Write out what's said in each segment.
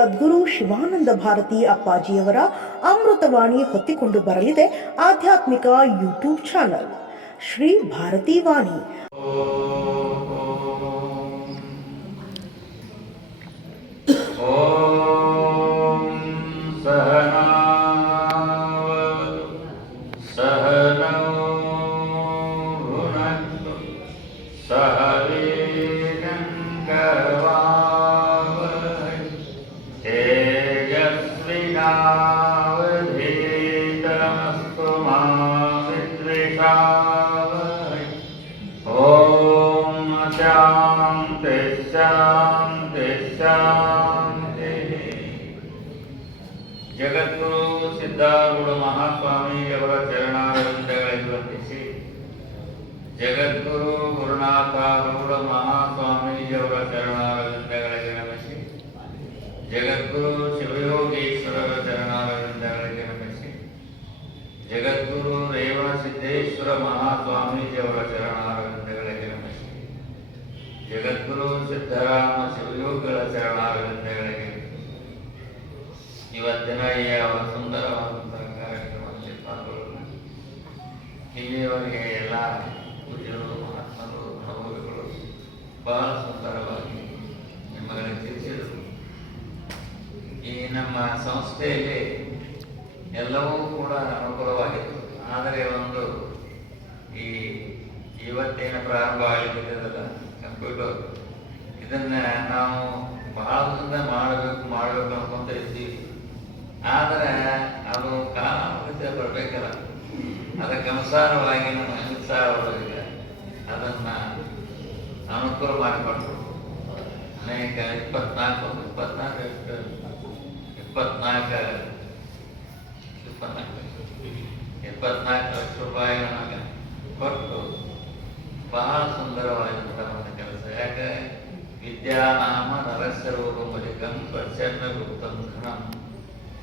ಸದ್ಗುರು ಶಿವಾನಂದ ಭಾರತಿ ಅಪ್ಪಾಜಿಯವರ ಅಮೃತವಾಣಿ ಹೊತ್ತಿಕೊಂಡು ಬರಲಿದೆ ಆಧ್ಯಾತ್ಮಿಕ YouTube channel Shri Bharati ವಾಣಿ. ಜಗದ್ಗುರು ಸಿದ್ಧಾರೂಢ ಮಹಾಸ್ವಾಮಿಯವರ ಚರಣಾರವಿಂದಗಳಿಗೆ ವಂದಿಸಿ, ಜಗದ್ಗುರು ಗುರುನಾಥಾರೂಢ ಮಹಾಸ್ವಾಮೀಜಿಯವರ ಚರಣಾರವಿಂದಗಳಿಗೆ ನಮಿಸಿ, ಜಗದ್ಗುರು ಶಿವಯೋಗೀಶ್ವರರ ಚರಣಾರವಿಂದಗಳಿಗೆ ನಮಿಸಿ, ಜಗದ್ಗುರು ರೇವಣಸಿದ್ದೇಶ್ವರ ಮಹಾಸ್ವಾಮೀಜಿಯವರ ಚರಣಾರವಿಂದಗಳಿಗೆ ನಮಿಸಿ, ಜಗದ್ಗುರು ಸಿದ್ಧರಾಮ ಶಿವಯೋಗಿಗಳ ಚರಣಾರವಿಂದಗಳಿಗೆ ಇವತ್ತಿನ ಈ ಸುಂದರವಾದಂತಹ ಕಾರ್ಯಕ್ರಮದಲ್ಲಿ ಪಾಲ್ಗೊಳ್ಳೋಣ. ಇಲ್ಲಿಯವರೆಗೆ ಎಲ್ಲ ಪೂಜ್ಯರು, ಮಹಾತ್ಮರು, ನವೋದಿಗಳು ಬಹಳ ಸುಂದರವಾಗಿ ನಿಮಗೆ ತಿಳಿಸಿದರು. ಈ ನಮ್ಮ ಸಂಸ್ಥೆಯಲ್ಲಿ ಎಲ್ಲವೂ ಕೂಡ ಅನುಕೂಲವಾಗಿತ್ತು. ಆದರೆ ಒಂದು ಈ ಇವತ್ತೇನು ಪ್ರಾರಂಭ ಆಗಲಿಕ್ಕಿದ್ದಲ್ಲ ಕಂಪ್ಯೂಟರ್, ಇದನ್ನ ನಾವು ಬಹಳ ಮಾಡಬೇಕು ಅನ್ಕೊಂತ ಇದ್ದೀವಿ. ಆದರೆ ಅದು ಕಾಲಾನುಗತ್ಯ ಬರಬೇಕಲ್ಲ, ಅದಕ್ಕನುಸಾರವಾಗಿ ನಮ್ಮ ಅಮಿತ್ ಶಾ ಅವರಿಗೆ ಅದನ್ನು ಅನುಕೂಲ ಮಾಡಿಕೊಟ್ರು. ಅನೇಕ 24 ಲಕ್ಷ ರೂಪಾಯಿ ನಮಗೆ ಕೊಟ್ಟು ಬಹಳ ಸುಂದರವಾದಂತಹ ಒಂದು ಕೆಲಸ. ಯಾಕೆ ವಿದ್ಯಾನಾಮ ನರಸ್ಯ ರೂಪಮಧಿಕಂ ಪ್ರಚನ್ನ ಗುಪ್ತಂ ಘನಂ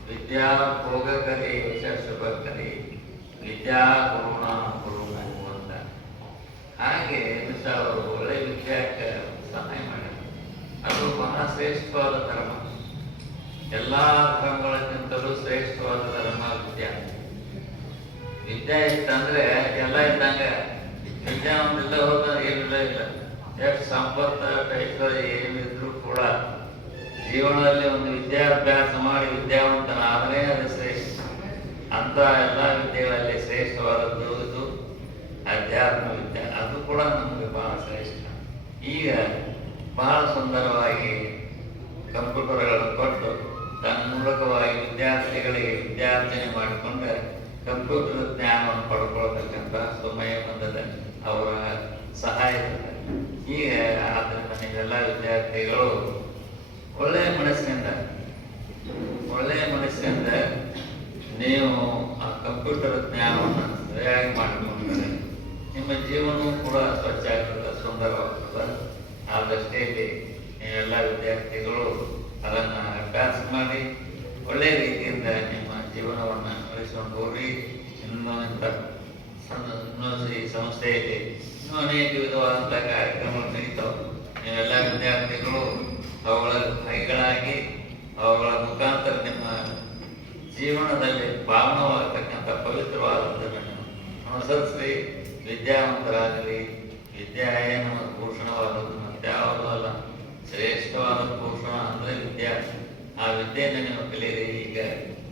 ವಿದ್ಯಾ ಭೋಗಕರಿ ಶುಭಕರಿ ವಿದ್ಯಾ ಗುರುಣ ಗುರುಣ ಅಂತ. ಹಾಗೆ ಅವರು ಒಳ್ಳೆಯ ವಿದ್ಯಾಕ್ಕೆ ಸಹಾಯ ಮಾಡಿದರು. ಅದು ಬಹಳ ಶ್ರೇಷ್ಠವಾದ ಧರ್ಮ. ಎಲ್ಲ ಧರ್ಮಗಳಿಗಿಂತಲೂ ಶ್ರೇಷ್ಠವಾದ ಧರ್ಮ ವಿದ್ಯಾ. ವಿದ್ಯೆ ಇತ್ತಂದ್ರೆ ಎಲ್ಲ ಇದ್ದಂಗೆ. ವಿದ್ಯೆ ಒಂದಿಲ್ಲ ಹೋದ ಏನಿಲ್ಲ ಇಲ್ಲ. ಎಷ್ಟು ಸಂಪತ್ತು ಐಶ್ವರ್ಯ ಏನಿದ್ರು ಕೂಡ ಜೀವನದಲ್ಲಿ ಒಂದು ವಿದ್ಯಾಭ್ಯಾಸ ಮಾಡಿ ವಿದ್ಯಾವಂತನಾದರೆ ಅದು ಶ್ರೇಷ್ಠ. ಅಂತ ಎಲ್ಲ ವಿದ್ಯೆಗಳಲ್ಲಿ ಶ್ರೇಷ್ಠವಾದದ್ದು ಇದು ಅಧ್ಯಾತ್ಮ ವಿದ್ಯೆ. ಅದು ಕೂಡ ನಮಗೆ ಬಹಳ ಶ್ರೇಷ್ಠ. ಈಗ ಬಹಳ ಸುಂದರವಾಗಿ ಕಂಪ್ಯೂಟರ್ಗಳನ್ನು ಕೊಟ್ಟು ತನ್ನ ಮೂಲಕವಾಗಿ ವಿದ್ಯಾರ್ಥಿಗಳಿಗೆ ವಿದ್ಯಾರ್ಜನೆ ಮಾಡಿಕೊಂಡ್ರೆ ಕಂಪ್ಯೂಟರ್ ಜ್ಞಾನವನ್ನು ಪಡ್ಕೊಳ್ತಕ್ಕಂಥ ಸಮಯ ಬಂದದ ಅವರ ಸಹಾಯದಿಂದ. ಈಗ ಆದ್ದರಿಂದ ನೀವೆಲ್ಲ ವಿದ್ಯಾರ್ಥಿಗಳು ಒಳ್ಳೆಯ ಮನಸ್ಸಿನಿಂದ ನೀವು ಆ ಕಂಪ್ಯೂಟರ್ ಜ್ಞಾನವನ್ನು ಸರಿಯಾಗಿ ಮಾಡಿಕೊಂಡ್ರೆ ನಿಮ್ಮ ಜೀವನವೂ ಕೂಡ ಸ್ವಚ್ಛ ಆಗ್ತದೆ, ಸುಂದರವಾಗ್ತದೆ. ಆದಷ್ಟೇ ನೀವೆಲ್ಲ ವಿದ್ಯಾರ್ಥಿಗಳು ಅದನ್ನು ಅಭ್ಯಾಸ ಮಾಡಿ ಒಳ್ಳೆಯ ರೀತಿಯಿಂದ ನಿಮ್ಮ ಜೀವನವನ್ನು ನಡೆಸಿಕೊಂಡು ಹೋಗಿ. ಇನ್ನೂ ಈ ಸಂಸ್ಥೆಯಲ್ಲಿ ಇನ್ನೂ ಅನೇಕ ವಿಧವಾದಂಥ ಕಾರ್ಯಕ್ರಮಗಳು ನಡೀತಾವೆ. ನೀವೆಲ್ಲ ವಿದ್ಯಾರ್ಥಿಗಳು ಅವುಗಳ ಭಾಗಿಗಳಾಗಿ ಅವುಗಳ ಮುಖಾಂತರ ನಿಮ್ಮ ಜೀವನದಲ್ಲಿ ಪಾವನವಾಗತಕ್ಕಂಥ ಪವಿತ್ರವಾದದ್ದನ್ನು ಅನುಸರಿಸಿ ವಿದ್ಯಾವಂತರಾಗಲಿ. ವಿದ್ಯಾ ಏನು ಭೂಷಣವಾದದ್ದು ಮತ್ಯಾವುದೂ ಅಲ್ಲ. ಶ್ರೇಷ್ಠವಾದ ಭೂಷಣ ಅಂದರೆ ವಿದ್ಯಾ. ಆ ವಿದ್ಯೆಯನ್ನು ನೀವು ಕಲಿಯಿರಿ. ಈಗ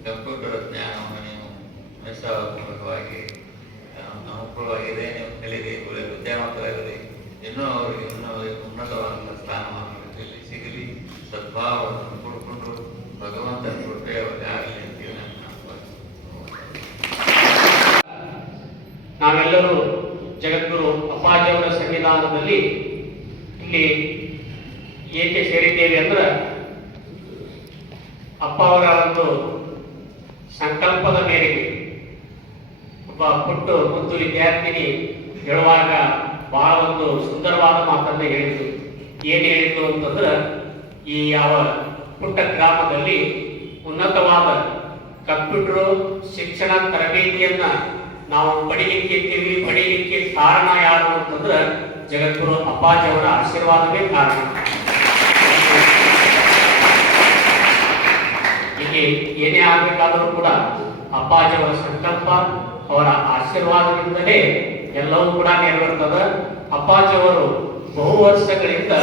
ಕಂಪ್ಯೂಟರ್ ಜ್ಞಾನವನ್ನು ನೀವು ಮೂಲಕವಾಗಿ ಅನುಕೂಲವಾಗಿದೆ. ನೀವು ಕಲಿಯಿರಿ, ವಿದ್ಯಾವಂತರಾಗಲಿ. ಇನ್ನೂ ಅವರಿಗೆ ಉನ್ನತವಾದಂಥ ಸ್ಥಾನಮಾನದಲ್ಲಿ ಸಿಗಲಿ. ಸದ್ಭಾವವನ್ನು ಕೊಡ್ಕೊಂಡು ಭಗವಂತನ ಕೃಪೆ ಅವರಿಗೆ ಆಗಲಿ ಅಂತ ನಾವೆಲ್ಲರೂ ಜಗದ್ಗುರು ಅಪ್ಪಾಜಿಯವರ ಸನ್ನಿಧಾನದಲ್ಲಿ ಇಲ್ಲಿ ಏಕೆ ಸೇರಿದ್ದೇವೆ ಅಂದ್ರೆ, ಅಪ್ಪ ಅವರ ಒಂದು ಸಂಕಲ್ಪದ ಮೇರೆಗೆ ಒಬ್ಬ ಪುಟ್ಟ ಮುದ್ದು ವಿದ್ಯಾರ್ಥಿನಿ ಹೇಳುವಾಗ ಬಹಳ ಒಂದು ಸುಂದರವಾದ ಮಾತನ್ನ ಹೇಳಿದ್ರು. ಏನು ಹೇಳಿದ್ರು ಅಂತಂದ್ರೆ, ಈ ಯಾವ ಪುಟ್ಟ ಗ್ರಾಮದಲ್ಲಿ ಉನ್ನತವಾದ ಕಂಪ್ಯೂಟರ್ ಶಿಕ್ಷಣ ತರಬೇತಿಯನ್ನ ನಾವು ಪಡೀಲಿಕ್ಕೆ ಕಾರಣ ಯಾರು ಅಂತಂದ್ರೆ ಜಗದ್ಗುರು ಅಪ್ಪಾಜಿಯವರ ಆಶೀರ್ವಾದವೇ ಕಾರಣ. ಅಲ್ಲಿ ಏನೇ ಆಗಬೇಕಾದರೂ ಕೂಡ ಅಪ್ಪಾಜಿಯವರ ಸಂಕಲ್ಪ, ಅವರ ಆಶೀರ್ವಾದದಿಂದಲೇ ಎಲ್ಲವೂ ಕೂಡ ನೆರವೇರ್ತದ. ಅಪ್ಪಾಜಿಯವರು ಬಹು ವರ್ಷಗಳಿಂದ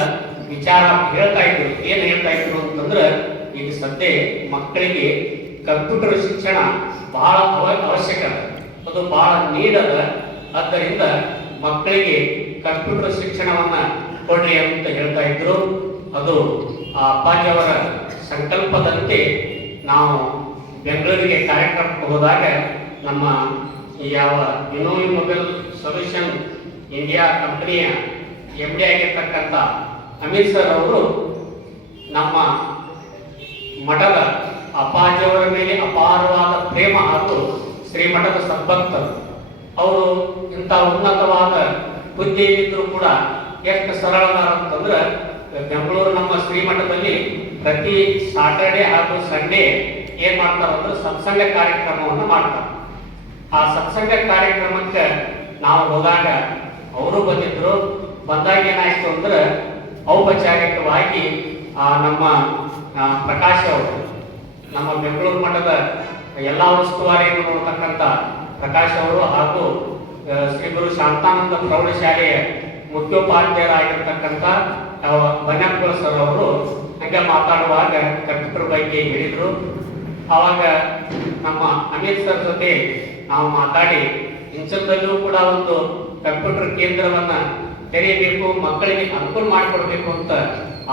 ವಿಚಾರ ಹೇಳ್ತಾ ಇದ್ರು. ಏನು ಹೇಳ್ತಾ ಇದ್ರು ಅಂತಂದ್ರೆ, ಈಗ ಸದ್ಯ ಮಕ್ಕಳಿಗೆ ಕಂಪ್ಯೂಟರ್ ಶಿಕ್ಷಣ ಬಹಳ ಅವಶ್ಯಕ, ಅದು ಬಹಳ ನೀಡದ. ಆದ್ದರಿಂದ ಮಕ್ಕಳಿಗೆ ಕಂಪ್ಯೂಟರ್ ಶಿಕ್ಷಣವನ್ನ ಕೊಡ್ರಿ ಅಂತ ಹೇಳ್ತಾ ಇದ್ರು. ಅದು ಆ ಅಪ್ಪಾಜಿಯವರ ಸಂಕಲ್ಪದಂತೆ ನಾವು ಬೆಂಗಳೂರಿಗೆ ಕಾರ್ಯಕ್ರಮಕ್ಕೆ ಹೋದಾಗ ನಮ್ಮ ಯಾವ ಇನ್ನೋವಿ ಮೊಬೈಲ್ ಸೊಲ್ಯೂಷನ್ ಇಂಡಿಯಾ ಕಂಪನಿಯ MD ಆಗಿರ್ತಕ್ಕಂಥ ಅಮಿತ್ ಸರ್ ಅವರು ನಮ್ಮ ಮಠದ ಅಪ್ಪಾಜಿಯವರ ಮೇಲೆ ಅಪಾರವಾದ ಪ್ರೇಮ ಹಾಗೂ ಶ್ರೀಮಠದ ಸದ್ಭಕ್ತರು. ಅವರು ಇಂಥ ಉನ್ನತವಾದ ಹುದ್ದೆಯಲ್ಲಿದ್ದರೂ ಕೂಡ ಎಷ್ಟು ಸರಳದಾರ ಅಂತಂದ್ರೆ, ಬೆಂಗಳೂರು ನಮ್ಮ ಶ್ರೀಮಠದಲ್ಲಿ ಪ್ರತಿ ಸಾಟರ್ಡೆ ಹಾಗೂ ಸಂಡೇ ಏನ್ ಮಾಡ್ತಾರೆ ಅಂದ್ರೆ ಸತ್ಸಂಗ ಕಾರ್ಯಕ್ರಮವನ್ನು ಮಾಡ್ತಾರೆ. ಆ ಸತ್ಸಂಗ ಕಾರ್ಯಕ್ರಮಕ್ಕೆ ನಾವು ಹೋದಾಗ ಅವರು ಬಂದಿದ್ರು. ಬಂದಾಗ ಏನಾಯ್ತು ಅಂದ್ರೆ, ಔಪಚಾರಿಕವಾಗಿ ನಮ್ಮ ಪ್ರಕಾಶ್ ಅವರು, ನಮ್ಮ ಬೆಂಗಳೂರು ಮಠದ ಎಲ್ಲ ಉಸ್ತುವಾರಿಯನ್ನು ನೋಡ್ತಕ್ಕಂಥ ಪ್ರಕಾಶ್ ಅವರು ಹಾಗೂ ಶ್ರೀ ಗುರು ಶಾಂತಾನಂದ ಪ್ರೌಢಶಾಲೆಯ ಮುಖ್ಯೋಪಾಧ್ಯಾಯರಾಗಿರ್ತಕ್ಕಂಥ ಬನ್ಯಪ್ಪಳ ಸರ್ ಅವರು ಹಂಗೆ ಮಾತಾಡುವಾಗ ಕಂಪ್ಯೂಟರ್ ಬಗ್ಗೆ ಹೇಳಿದ್ರು. ಆವಾಗ ನಮ್ಮ ಅಮಿತ್ ಸರ್ ಜೊತೆ ನಾವು ಮಾತಾಡಿ ಇಂಚದಲ್ಲೂ ಕೂಡ ಒಂದು ಕಂಪ್ಯೂಟರ್ ಕೇಂದ್ರವನ್ನ ತೆರೆಯಬೇಕು, ಮಕ್ಕಳಿಗೆ ಅನುಕೂಲ ಮಾಡಿಕೊಡ್ಬೇಕು ಅಂತ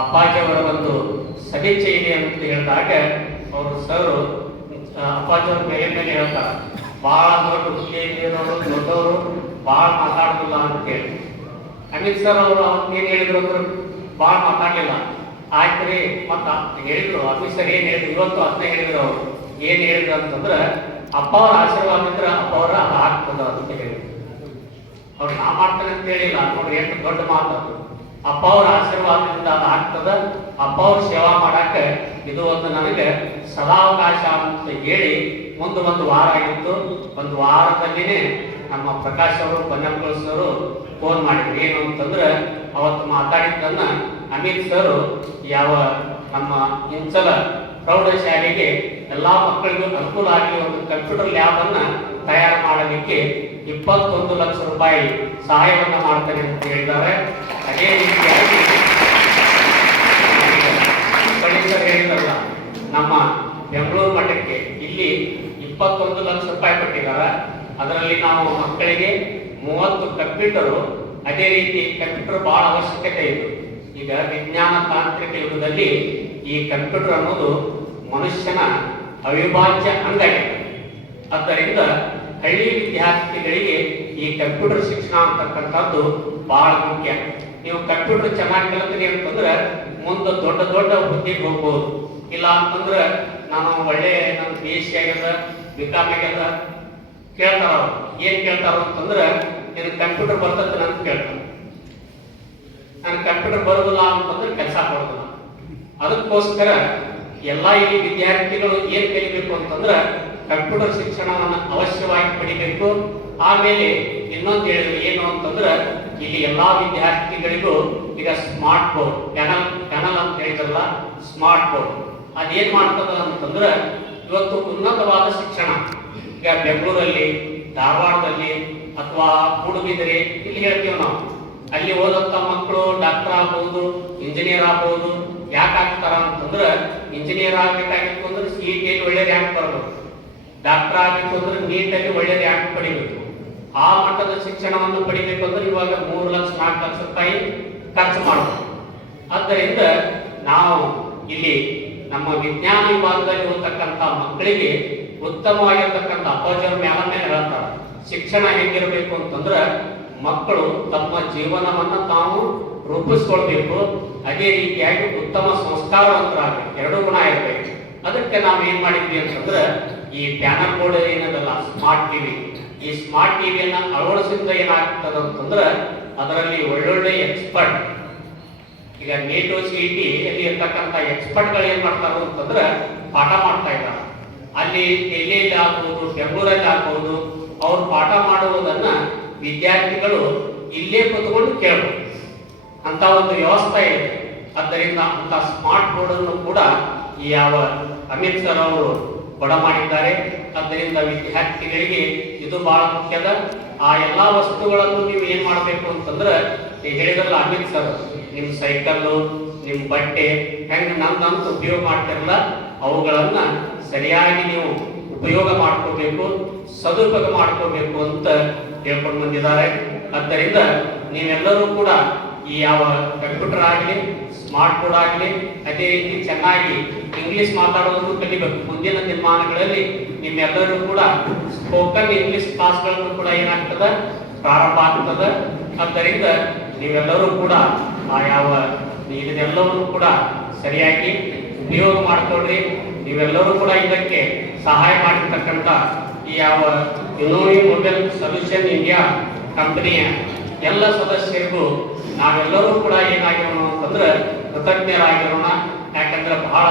ಅಪ್ಪಾಜಿಯವರ ಒಂದು ಸದಿಚ್ಛೆ ಇದೆ ಅಂತ ಹೇಳಿದಾಗ ಅವರು ಸರ್ ಅಪ್ಪಾಜಿಯವ್ರ ಮೇಲೆ ಹೇಳ್ತಾರೆ, ಬಹಳ ದೊಡ್ಡ ಹುದ್ದೆಯಲ್ಲಿರೋರು ದೊಡ್ಡವರು ಬಹಳ ಮಾತಾಡೋದಿಲ್ಲ ಅಂತೇಳಿ. ಅಮಿತ್ ಸರ್ ಅವರು ಏನ್ ಹೇಳಿದ್ರು ಅಂದ್ರೆ ಬಹಳ ಮಾತಾಡ್ಲಿಲ್ಲ. ಆಯ್ತು ರೀ, ಮತ್ತ ಹೇಳಿದ್ರು ಅಮಿತ್ ಸರ್ ಏನ್ ಹೇಳಿದ್ರು, ಇವತ್ತು ಅದನ್ನ ಹೇಳಿದ್ರು. ಅವರು ಏನ್ ಹೇಳಿದ್ರು ಅಂತಂದ್ರ, ಅಪ್ಪ ಅವ್ರ ಆಶೀರ್ವಾದ ಇದ್ರ ಅಪ್ಪ ಅವರ ಅದು ಆಗ್ತದ ಅಂತ ಹೇಳಿದ್ರು. ಅವ್ರು ನಾ ಮಾಡ್ತಾನೆ ಅಂತ ಹೇಳಿಲ್ಲ, ನೋಡ್ರಿ ಎಷ್ಟು ದೊಡ್ಡ ಮಾತು. ಅಪ್ಪ ಅವ್ರ ಆಶೀರ್ವಾದದಿಂದ ಅದು ಆಗ್ತದ, ಅಪ್ಪ ಅವ್ರ ಸೇವಾ ಮಾಡಾಕ ಇದು ಒಂದು ನನಗೆ ಸದಾವಕಾಶ ಅಂತ ಹೇಳಿ ಮುಂದೆ ಒಂದು ವಾರ ಆಗಿತ್ತು. ಒಂದು ವಾರದಲ್ಲಿನೇ ನಮ್ಮ ಪ್ರಕಾಶ್ ಅವರು ಬನ್ನಪ್ಪಳಸರು ಫೋನ್ ಮಾಡಿದ್ರು. ಏನು ಅಂತಂದ್ರೆ, ಅವತ್ತು ಮಾತಾಡಿದ್ದನ್ನ ಅಮಿತ್ ಸರ್ ಯಾವ ನಮ್ಮ ಇಂಚಲ ಪ್ರೌಢಶಾಲೆಗೆ ಎಲ್ಲಾ ಮಕ್ಕಳಿಗೂ ಅನುಕೂಲ ಆಗಿ ಒಂದು ಕಂಪ್ಯೂಟರ್ ಲ್ಯಾಬ್ ಅನ್ನ ತಯಾರು ಮಾಡಲಿಕ್ಕೆ 21 ಲಕ್ಷ ರೂಪಾಯಿ ಸಹಾಯವನ್ನ ಮಾಡ್ತಾರೆ ಅಂತ ಹೇಳಿದ್ದಾರೆ. ಅದೇ ರೀತಿಯಾಗಿ ಹೇಳಿದ್ರಲ್ಲ, ನಮ್ಮ ಬೆಂಗಳೂರು ಮಠಕ್ಕೆ ಇಲ್ಲಿ 21 ಲಕ್ಷ ರೂಪಾಯಿ ಕೊಟ್ಟಿದ್ದಾರೆ. ಅದರಲ್ಲಿ ನಾವು ಮಕ್ಕಳಿಗೆ 30 ಕಂಪ್ಯೂಟರು, ಅದೇ ರೀತಿ ಕಂಪ್ಯೂಟರ್ ಬಹಳ ಅವಶ್ಯಕತೆ ಇದೆ. ಈಗ ವಿಜ್ಞಾನ ತಾಂತ್ರಿಕ ಯುಗದಲ್ಲಿ ಈ ಕಂಪ್ಯೂಟರ್ ಅನ್ನೋದು ಮನುಷ್ಯನ ಅವಿಭಾಜ್ಯ ಅಂಗಾಗಿದೆ. ಆದ್ದರಿಂದ ಹಳ್ಳಿ ವಿದ್ಯಾರ್ಥಿಗಳಿಗೆ ಈ ಕಂಪ್ಯೂಟರ್ ಶಿಕ್ಷಣ ಅಂತಕ್ಕಂಥದ್ದು ಬಹಳ ಮುಖ್ಯ. ನೀವು ಕಂಪ್ಯೂಟರ್ ಚೆನ್ನಾಗಿ ಕಲಿತ್ರಿ ಅಂತಂದ್ರೆ ಮುಂದೆ ದೊಡ್ಡ ದೊಡ್ಡ ಹುದ್ದೆಗೆ ಹೋಗ್ಬೋದು. ಇಲ್ಲ ಅಂತಂದ್ರೆ ನಾನು ಒಳ್ಳೆ ನನ್ನ BSc ಆಗ್ಯದ, BCom ಆಗ್ಯದ ಕೇಳ್ತಾರ. ಅವ್ರು ಏನ್ ಕೇಳ್ತಾರ ಅಂತಂದ್ರೆ, ನಿನಗೆ ಕಂಪ್ಯೂಟರ್ ಬರ್ತದೆ ಅಂತ ಕೇಳ್ತಾರೆ. ನನಗೆ ಕಂಪ್ಯೂಟರ್ ಬರೋದಿಲ್ಲ ಅಂತಂದ್ರೆ ಕೆಲಸ ಕೊಡೋದಿಲ್ಲ. ಅದಕ್ಕೋಸ್ಕರ ಎಲ್ಲ ಈ ವಿದ್ಯಾರ್ಥಿಗಳು ಏನ್ ಕಲಿಬೇಕು ಅಂತಂದ್ರೆ ಕಂಪ್ಯೂಟರ್ ಶಿಕ್ಷಣವನ್ನು ಅವಶ್ಯವಾಗಿ ಪಡಿಬೇಕು. ಆಮೇಲೆ ಇನ್ನೊಂದು ಹೇಳಿದ್ರು, ಏನು ಅಂತಂದ್ರೆ ಇಲ್ಲಿ ಎಲ್ಲಾ ವಿದ್ಯಾರ್ಥಿಗಳಿಗೂ ಈಗ ಸ್ಮಾರ್ಟ್ ಬೋರ್ಡ್ ಪ್ಯಾನಲ್ ಅಂತ ಹೇಳಿದ್ರಲ್ಲ, ಸ್ಮಾರ್ಟ್ ಬೋರ್ಡ್ ಅದೇನ್ ಮಾಡ್ತದ ಅಂತಂದ್ರೆ, ಇವತ್ತು ಉನ್ನತವಾದ ಶಿಕ್ಷಣ ಈಗ ಬೆಂಗಳೂರಲ್ಲಿ, ಧಾರವಾಡದಲ್ಲಿ ಅಥವಾ ಮೂಡುಬಿದಿರೆ ಇಲ್ಲಿ ಹೇಳ್ತೀವಿ ನಾವು, ಅಲ್ಲಿ ಓದಂತ ಮಕ್ಕಳು ಡಾಕ್ಟರ್ ಆಗ್ಬಹುದು, ಇಂಜಿನಿಯರ್ ಆಗ್ಬಹುದು. ಯಾಕೆ ಆಗ್ತಾರ ಅಂತಂದ್ರೆ, ಇಂಜಿನಿಯರ್ ಆಗ್ಬೇಕಾಗಿತ್ತು ಅಂದ್ರೆ CET ಒಳ್ಳೆ ರ್ಯಾಂಕ್ ಬರಬೇಕು, ಡಾಕ್ಟರ್ ಆಗ್ಬೇಕು ಅಂದ್ರೆ ನೀಟಲ್ಲಿ ಒಳ್ಳೆ ರ್ಯಾಂಕ್ ಪಡಿಬೇಕು. ಆ ಮಟ್ಟದ ಶಿಕ್ಷಣವನ್ನು ಪಡಿಬೇಕು ಅಂದ್ರೆ ಇವಾಗ 3 ಲಕ್ಷ 4 ಲಕ್ಷ ರೂಪಾಯಿ ಖರ್ಚು ಮಾಡಬೇಕು. ಆದ್ದರಿಂದ ನಾವು ಇಲ್ಲಿ ನಮ್ಮ ವಿಜ್ಞಾನ ವಿಭಾಗದಲ್ಲಿ ಓದ್ತಕ್ಕಂಥ ಮಕ್ಕಳಿಗೆ ಉತ್ತಮವಾಗಿರ್ತಕ್ಕಂಥ ಅಪ್ಪಾಜಿಯವ್ರ ಮೇಲೆ ಹೇಳ್ತಾರೆ, ಶಿಕ್ಷಣ ಹೇಗಿರಬೇಕು ಅಂತಂದ್ರೆ ಮಕ್ಕಳು ತಮ್ಮ ಜೀವನವನ್ನ ತಾವು ರೂಪಿಸ್ಕೊಳ್ಬೇಕು. ಅದೇ ರೀತಿಯಾಗಿ ಉತ್ತಮ ಸಂಸ್ಕಾರವಂತರಾಗಬೇಕು, 2 ಗುಣ ಇರಬೇಕು. ಅದಕ್ಕೆ ನಾವು ಏನ್ ಮಾಡಿದ್ವಿ ಅಂತಂದ್ರೆ, ಈ ಪ್ಯಾನಲ್ ಬೋರ್ಡ್ ಏನದಲ್ಲ ಸ್ಮಾರ್ಟ್ ಟಿವಿ, ಈ ಸ್ಮಾರ್ಟ್ ಟಿವಿಯನ್ನ ಅಳವಡಿಸಿದ್ರೆ ಏನಾಗ್ತದ ಅಂತಂದ್ರೆ ಅದರಲ್ಲಿ ಒಳ್ಳೊಳ್ಳೆ ಎಕ್ಸ್ಪರ್ಟ್, ಈಗ ನೀಟು CET ಅಲ್ಲಿ ಇರ್ತಕ್ಕಂಥ ಎಕ್ಸ್ಪರ್ಟ್ಗಳು ಏನ್ ಮಾಡ್ತಾರ ಅಂತಂದ್ರೆ ಪಾಠ ಮಾಡ್ತಾ ಇದ್ದಾರೆ. ಅಲ್ಲಿ ಡೆಲ್ಲಿಯಲ್ಲಿ ಆಗ್ಬಹುದು, ಬೆಂಗಳೂರಲ್ಲಿ ಆಗ್ಬಹುದು, ಅವ್ರು ಪಾಠ ಮಾಡುವುದನ್ನ ವಿದ್ಯಾರ್ಥಿಗಳು ಇಲ್ಲೇ ಕೂತ್ಕೊಂಡು ಕೇಳಬಹುದು ಅಂತ ಒಂದು ವ್ಯವಸ್ಥೆ ಇದೆ. ಆದ್ದರಿಂದ ಅಂತ ಸ್ಮಾರ್ಟ್ ಬೋರ್ಡ್ ಅನ್ನು ಕೂಡ ಯಾವ ಅಮಿತ್ ಸರ್ ಅವರು ಕೊಡ ಮಾಡಿದ್ದಾರೆ. ಆದ್ದರಿಂದ ವಿದ್ಯಾರ್ಥಿಗಳಿಗೆ ಇದು ಬಹಳ ಮುಖ್ಯದ. ಆ ಎಲ್ಲಾ ವಸ್ತುಗಳನ್ನು ನೀವು ಏನ್ ಮಾಡಬೇಕು ಅಂತಂದ್ರೆ, ನೀವು ಹೇಳಿದ್ರಲ್ಲ ಅಮಿತ್ ಸರ್, ನಿಮ್ಮ ಸೈಕಲ್ಲು, ನಿಮ್ಮ ಬಟ್ಟೆ ಹೆಂಗೆ ನಮ್ದು ಉಪಯೋಗ ಮಾಡ್ತಿರಲ್ಲ, ಅವುಗಳನ್ನ ಸರಿಯಾಗಿ ನೀವು ಉಪಯೋಗ ಮಾಡ್ಕೋಬೇಕು, ಸದುಪಯೋಗ ಮಾಡ್ಕೋಬೇಕು ಅಂತ ಹೇಳ್ಕೊಂಡು ಬಂದಿದ್ದಾರೆ. ಆದ್ದರಿಂದ ನೀವೆಲ್ಲರೂ ಕೂಡ ಈ ಯಾವ ಕಂಪ್ಯೂಟರ್ ಆಗಲಿ, ಸ್ಮಾರ್ಟ್ ಬೋರ್ಡ್ ಆಗಲಿ, ಅದೇ ರೀತಿ ಚೆನ್ನಾಗಿ ಇಂಗ್ಲಿಷ್ ಮಾತಾಡೋದನ್ನು ಕಲಿಬೇಕು. ಮುಂದಿನ ದಿನಮಾನಗಳಲ್ಲಿ ನಿಮ್ಮೆಲ್ಲರೂ ಕೂಡ ಸ್ಪೋಕನ್ ಇಂಗ್ಲಿಷ್ ಕ್ಲಾಸ್ಗಳನ್ನು ಕೂಡ ಏನಾಗ್ತದ ಪ್ರಾರಂಭ ಆಗ್ತದ. ಆದ್ದರಿಂದ ನೀವೆಲ್ಲರೂ ಕೂಡ ಆ ಯಾವ ಇದನ್ನೆಲ್ಲವನ್ನು ಕೂಡ ಸರಿಯಾಗಿ ಉಪಯೋಗ ಮಾಡಿಕೊಳ್ಳ್ರಿ. ನೀವೆಲ್ಲರೂ ಕೂಡ ಇದಕ್ಕೆ ಸಹಾಯ ಮಾಡಿರ್ತಕ್ಕಂಥ ಈ ಯಾವ ಇನ್ನೋವೇಟಿವ್ ಮೊಬೈಲ್ ಸೊಲ್ಯೂಷನ್ ಇಂಡಿಯಾ ಕಂಪನಿಯ ಎಲ್ಲ ಸದಸ್ಯರಿಗೂ ನಾವೆಲ್ಲರೂ ಕೂಡ ಏನಾಗಿರೋಣ ಅಂತಂದ್ರೆ ಕೃತಜ್ಞರಾಗಿರೋಣ. ಯಾಕಂದ್ರೆ ಬಹಳ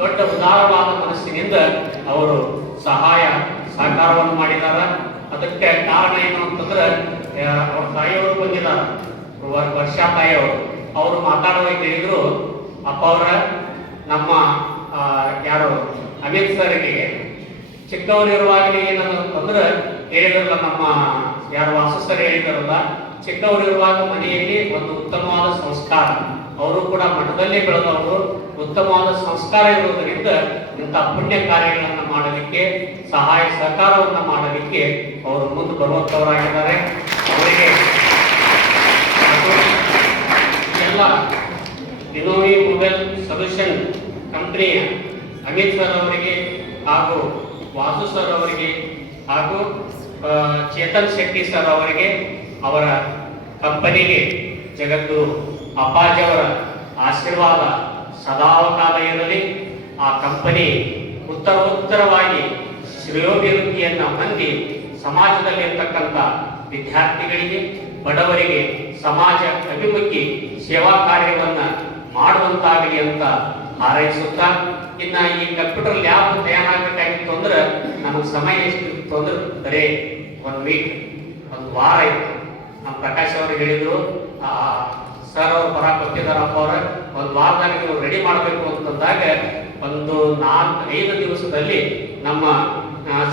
ದೊಡ್ಡ ಉದಾರವಾದ ಮನಸ್ಸಿನಿಂದ ಅವರು ಸಹಾಯ ಸಹಕಾರವನ್ನು ಮಾಡಿದ್ದಾರೆ. ಅದಕ್ಕೆ ಕಾರಣ ಏನು ಅಂತಂದ್ರೆ ಅವ್ರ ತಾಯಿಯವರು ಬಂದಿದ್ದಾರೆ, ವರ್ಷಾ ತಾಯಿಯವರು. ಅವರು ಮಾತಾಡುವಾಗ ಹೇಳಿದ್ರು, ಅಪ್ಪ ಅವರ ನಮ್ಮ ಯಾರು ಅಮಿತ್ ಸರ್ಗೆ ಚಿಕ್ಕವರಿರುವಾಗಲೇ ಏನಂತಂದ್ರೆ ಹೇಳಿದ್ರಲ್ಲ, ನಮ್ಮ ಯಾರು ವಾಸು ಸರ್ ಹೇಳಿದಾರಲ್ಲ, ಚಿಕ್ಕವರಿರುವಾಗ ಮನೆಯಲ್ಲಿ ಒಂದು ಉತ್ತಮವಾದ ಸಂಸ್ಕಾರ, ಅವರು ಕೂಡ ಮಠದಲ್ಲೇ ಬೆಳೆದವರು, ಉತ್ತಮವಾದ ಸಂಸ್ಕಾರ ಇರುವುದರಿಂದ ಇಂಥ ಪುಣ್ಯ ಕಾರ್ಯಗಳನ್ನು ಮಾಡಲಿಕ್ಕೆ, ಸಹಾಯ ಸಹಕಾರವನ್ನು ಮಾಡಲಿಕ್ಕೆ ಅವರು ಮುಂದೆ ಬರುವಂತವರಾಗಿದ್ದಾರೆ. ಅವರಿಗೆ ಎಲ್ಲ ಇನ್ನೋವೇಟಿವ್ ಮೊಬೈಲ್ ಸೊಲ್ಯೂಷನ್ ಕಂಪನಿಯ ಅಮಿತ್ ಸರ್ ಅವರಿಗೆ ಹಾಗೂ ವಾಸು ಸರ್ ಅವರಿಗೆ ಹಾಗೂ ಚೇತನ್ ಶೆಟ್ಟಿ ಸರ್ ಅವರಿಗೆ, ಅವರ ಕಂಪನಿಗೆ ಜಗದ್ಗುರು ಅಪ್ಪಾಜಿಯವರ ಆಶೀರ್ವಾದ ಸದಾಕಾಲ ಇರಲಿ. ಆ ಕಂಪನಿ ಉತ್ತರೋತ್ತರವಾಗಿ ಶ್ರೇಯೋಭಿವೃದ್ಧಿಯನ್ನು ಹೊಂದಿ ಸಮಾಜದಲ್ಲಿರ್ತಕ್ಕಂಥ ವಿದ್ಯಾರ್ಥಿಗಳಿಗೆ, ಬಡವರಿಗೆ ಸಮಾಜ ಅಭಿಮುಖಿ ಸೇವಾ ಕಾರ್ಯವನ್ನು ಮಾಡುವಂತಾಗಲಿ ಅಂತ ಹಾರೈಸುತ್ತಾ, ಇನ್ನ ಈ ಕಂಪ್ಯೂಟರ್ ಲ್ಯಾಬ್ ತಯಾರಾಗಬೇಕಾಗಿತ್ತು ಅಂದ್ರೆ ನಮಗೆ ಸಮಯ ಎಷ್ಟಿತ್ತು ಅಂದ್ರೆ ಬರೇ 1 ವೀಕ್, 1 ವಾರ ಇತ್ತು. ನಮ್ಮ ಪ್ರಕಾಶ್ ಅವರು ಹೇಳಿದ್ರು, ಸರ್ ಅವರು ಪರ ಕೊಟ್ಟಿದ್ದಾರಪ್ಪ ಅವ್ರ 1 ವಾರದಾಗ ನೀವು ರೆಡಿ ಮಾಡಬೇಕು ಅಂತಂದಾಗ ಒಂದು 4-5 ದಿವಸದಲ್ಲಿ ನಮ್ಮ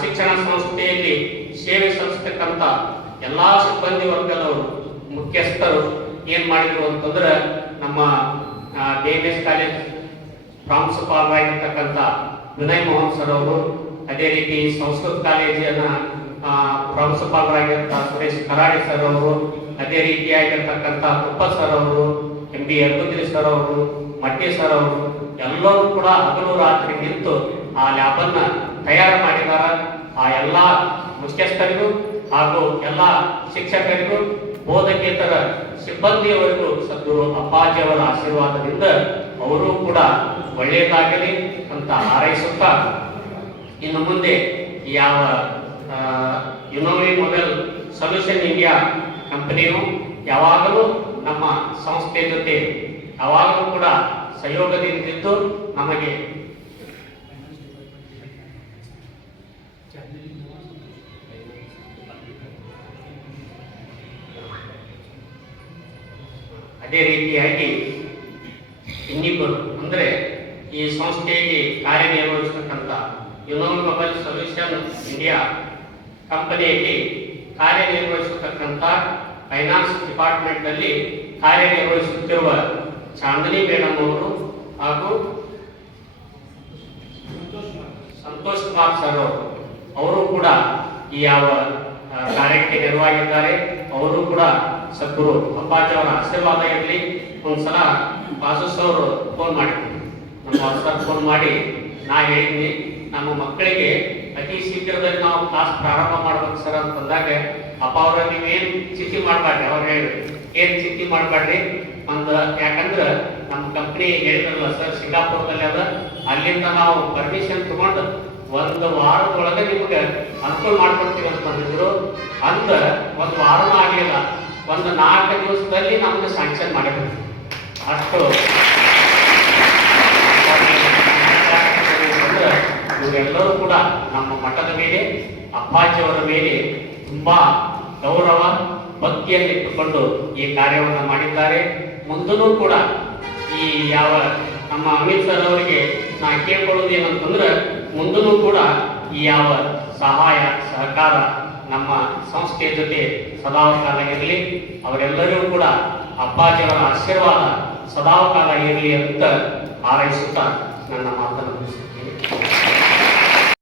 ಶಿಕ್ಷಣ ಸಂಸ್ಥೆಯಲ್ಲಿ ಸೇವೆ ಸಲ್ಲಿಸ್ತಕ್ಕಂಥ ಎಲ್ಲಾ ಸಿಬ್ಬಂದಿ ವರ್ಗದವರು, ಮುಖ್ಯಸ್ಥರು ಏನ್ ಮಾಡಿದ್ರು ಅಂತಂದ್ರೆ, ನಮ್ಮ BMS ಕಾಲೇಜ್ ಪ್ರಾಂಶುಪಾಲರಾಗಿರ್ತಕ್ಕಂಥ ವಿನಯ್ ಮೋಹನ್ ಸರ್ ಅವರು, ಅದೇ ರೀತಿ ಸಂಸ್ಕೃತ ಕಾಲೇಜಿನ ಪ್ರಾಂಶುಪಾಲರಾಗಿರ್ತ ಸುರೇಶ್ ಕರಾಡಿ ಸರ್ ಅವರು, ಅದೇ ರೀತಿಯಾಗಿರ್ತಕ್ಕಂಥ ತುಪ್ಪ ಸರ್ ಅವರು, MB ಯರ್ಗುದ್ರಿ ಸರ್ ಅವರು, ಮಟ್ಟಿ ಸರ್ ಅವರು, ಎಲ್ಲರೂ ಕೂಡ ಹಗಲು ರಾತ್ರಿ ನಿಂತು ಆ ಲ್ಯಾಬನ್ನ ತಯಾರು ಮಾಡಿದ್ದಾರೆ. ಆ ಎಲ್ಲ ಮುಖ್ಯಸ್ಥರಿಗೂ ಹಾಗೂ ಎಲ್ಲ ಶಿಕ್ಷಕರಿಗೂ, ಬೋಧಕೇತರ ಸಿಬ್ಬಂದಿಯವರಿಗೂ ಸದ್ಗುರು ಅಪ್ಪಾಜಿಯವರ ಆಶೀರ್ವಾದದಿಂದ ಅವರು ಕೂಡ ಒಳ್ಳೆಯದಾಗಲಿ ಅಂತ ಹಾರೈಸುತ್ತಾ, ಇನ್ನು ಮುಂದೆ ಯಾವ ಇನ್ನೋವೇಟಿವ್ ಮೊಬೈಲ್ ಸೊಲ್ಯೂಷನ್ ಇಂಡಿಯಾ ಕಂಪನಿಯು ಯಾವಾಗಲೂ ನಮ್ಮ ಸಂಸ್ಥೆ ಜೊತೆ ಯಾವಾಗಲೂ ಕೂಡ ಸಹಯೋಗದಿಂದಿದ್ದು ನಮಗೆ ಅದೇ ರೀತಿಯಾಗಿ ಇನ್ನಿಬ್ಬರು ಅಂದ್ರೆ ಈ ಸಂಸ್ಥೆಯಲ್ಲಿ ಕಾರ್ಯನಿರ್ವಹಿಸತಕ್ಕಂಥ ಇನ್ನೋವೇಟಿವ್ ಮೊಬೈಲ್ ಸೊಲ್ಯೂಷನ್ ಇಂಡಿಯಾ ಕಂಪನಿಯಲ್ಲಿ ಕಾರ್ಯನಿರ್ವಹಿಸತಕ್ಕಂಥ ಫೈನಾನ್ಸ್ ಡಿಪಾರ್ಟ್ಮೆಂಟ್ ನಲ್ಲಿ ಕಾರ್ಯನಿರ್ವಹಿಸುತ್ತಿರುವ ಚಾಂದನಿ ಮೇಡಮ್ ಅವರು ಹಾಗೂ ಸಂತೋಷ್ ಕುಮಾರ್ ಸರ್ ಅವರು ಕೂಡ ಈ ಯಾವ ಕಾರ್ಯಕ್ಕೆ ನೆರವಾಗಿದ್ದಾರೆ. ಅವರು ಕೂಡ ಸದ್ಗುರು ಅಪ್ಪಾಜಿಯವರ ಆಶೀರ್ವಾದ ಇರಲಿ. ಒಂದ್ಸಲ ವಾಸಸ್ ಅವರು ಫೋನ್ ಮಾಡಿದ್ರು, ನಮ್ಮ ವಾಸಸ್ ಫೋನ್ ಮಾಡಿ ನಾ ಹೇಳಿದ್ನಿ, ನಮ್ಮ ಮಕ್ಕಳಿಗೆ ಅತಿ ಶೀಘ್ರದಲ್ಲಿ ನಾವು ಕ್ಲಾಸ್ ಪ್ರಾರಂಭ ಮಾಡ್ಬೇಕು ಸರ್ ಅಂತಂದಾಗ, ಅಪ್ಪ ಅವ್ರ ನೀವೇನ್ ಚಿಂತೆ ಮಾಡ್ಬೇಡ್ರಿ, ಅವ್ರು ಹೇಳಿದ್ರು ಏನ್ ಚಿಂತೆ ಮಾಡ್ಬೇಡ್ರಿ ಯಾಕಂದ್ರೆ ನಮ್ಮ ಕಂಪ್ನಿ ಹೇಳಿದ್ರಲ್ಲ ಸರ್ ಸಿಂಗಾಪುರದಲ್ಲಿ ಅದ, ಅಲ್ಲಿಂದ ನಾವು ಪರ್ಮಿಷನ್ ತಗೊಂಡು 1 ವಾರದೊಳಗೆ ನಿಮ್ಗೆ ಅನುಕೂಲ ಮಾಡ್ಕೊಡ್ತೀವಿ ಅಂತ ಬಂದಿದ್ರು. ಅಂದ 1 ವಾರನೂ ಆಗಲಿಲ್ಲ, ಒಂದು 4 ದಿವಸದಲ್ಲಿ ನಮ್ಗೆ ಸ್ಯಾಂಕ್ಷನ್ ಮಾಡಿದ್ರು. ಅಷ್ಟು ಇವರೆಲ್ಲರೂ ಕೂಡ ನಮ್ಮ ಮಠದ ಮೇಲೆ, ಅಪ್ಪಾಜಿಯವರ ಮೇಲೆ ತುಂಬಾ ಗೌರವ ಭಕ್ತಿಯನ್ನು ಇಟ್ಟುಕೊಂಡು ಈ ಕಾರ್ಯವನ್ನು ಮಾಡಿದ್ದಾರೆ. ಮುಂದೂ ಕೂಡ ಈ ಯಾವ ನಮ್ಮ ಅಮಿತ್ ಸರ್ ಅವರಿಗೆ ನಾ ಕೇಳ್ಕೊಳ್ಳೋದು ಏನಂತಂದ್ರೆ ಮುಂದೂ ಕೂಡ ಈ ಯಾವ ಸಹಾಯ ಸಹಕಾರ ನಮ್ಮ ಸಂಸ್ಥೆಯ ಜೊತೆ ಸದಾಕಾಲ ಇರಲಿ. ಅವರೆಲ್ಲರಿಗೂ ಕೂಡ ಅಪ್ಪಾಜಿಯವರ ಆಶೀರ್ವಾದ ಸದಾಕಾಲ ಇರಲಿ ಅಂತ ಹಾರೈಸುತ್ತಾ ನನ್ನ ಮಾತನ್ನು ಮುಗಿಸುತ್ತೇನೆ.